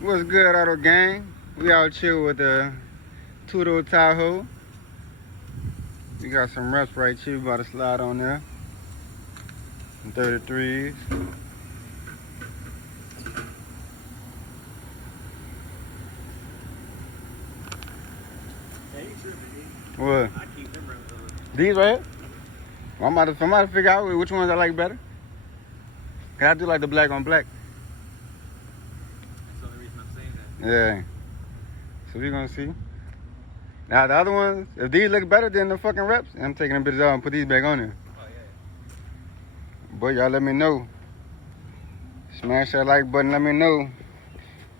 What's good, Auto Gang? We out chill with the two-door Tahoe. We got some reps right here. We about to slide on there. Some 33s. What? I keep them reps. These right here? I'm about to figure out which ones I like better. Cause I do like the black on black. That's the only reason I'm saying that. Yeah. So we gonna see. Now the other ones, if these look better than the fucking reps, I'm taking them bitches out and put these back on there. Oh yeah. Boy, y'all let me know. Smash that like button, let me know.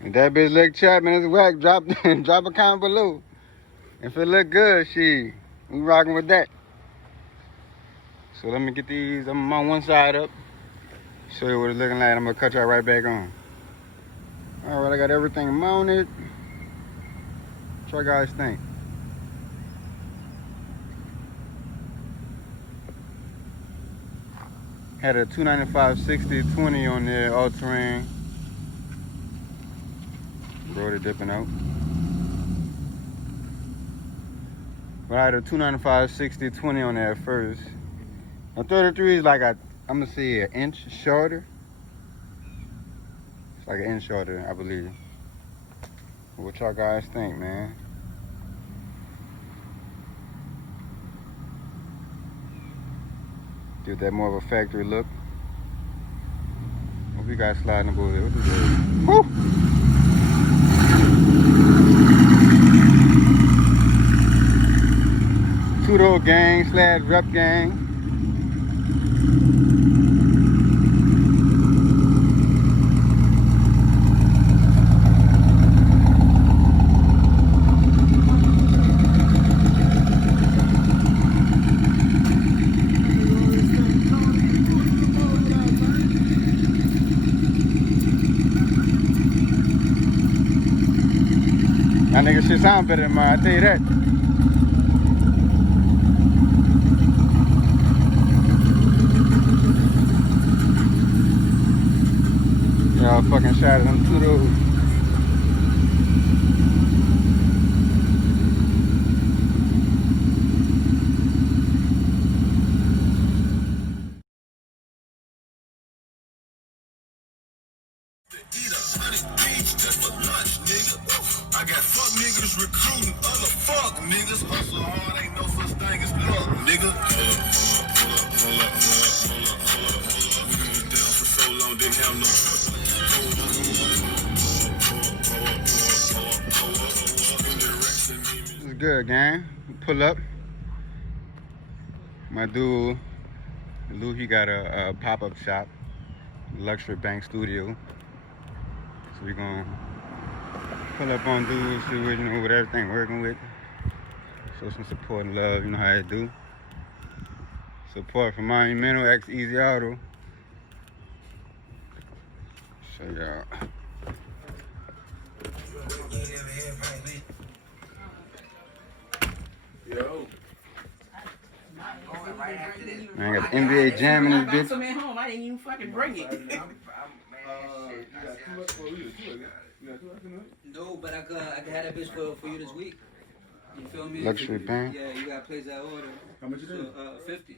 If that bitch look Chapman is whack, drop a comment below. If it look good, shit, we rocking with that. So let me get these, I'm on one side up. Show you what it's looking like. I'm gonna cut y'all right back on. Alright, I got everything mounted. What y'all guys think? Had a 295/60/20 on there, all terrain. Brody dipping out. But I had a 295/60/20 on there at first. A 33 is like I'm gonna say an inch shorter. It's like an inch shorter, I believe. What y'all guys think, man? Give that more of a factory look. What we got sliding over there? What is that? Woo! Two-door gang / rep gang. That nigga shit sound better than mine, I tell you that. Y'all fucking shot at them two-doors. I got fuck niggas recruiting other fuck niggas. Hustle hard, ain't no such thing as luck, nigga. Hold up. We was down for so long, didn't have no. This is good, gang. Pull up. My dude, Lou, he got a pop-up shop, luxury bank studio. So we gonna pull up on dudes, see what everything working with. Show some support and love, you know how I do. Support from Monumental X Easy Auto. Show y'all. Yo. Man, I got the NBA Jam in this bitch. I came home, I didn't even fucking bring it. No, but I could have that bitch for you this week. You feel me? Luxury bank. Yeah, you gotta place that order. How much it is? 50.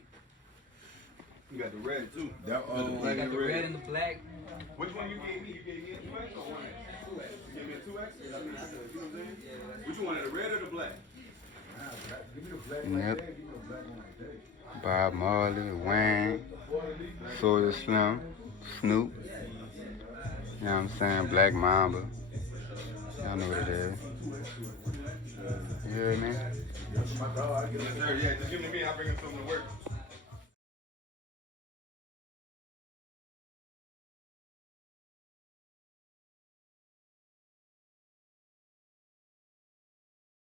You got the red too. I got the red and the black. Which one you gave me? You gave me a 2X or 1X? 2X. You gave me a 2X? You know what I'm saying? Which one, the red or the black? Give me the black. Yep. Bob Marley, Wayne, Sawyer Slim, Snoop. You know what I'm saying? Black Mamba. Y'all know what it is. You heard me? Yes, sir. Yeah, just give me I'll bring him something to work.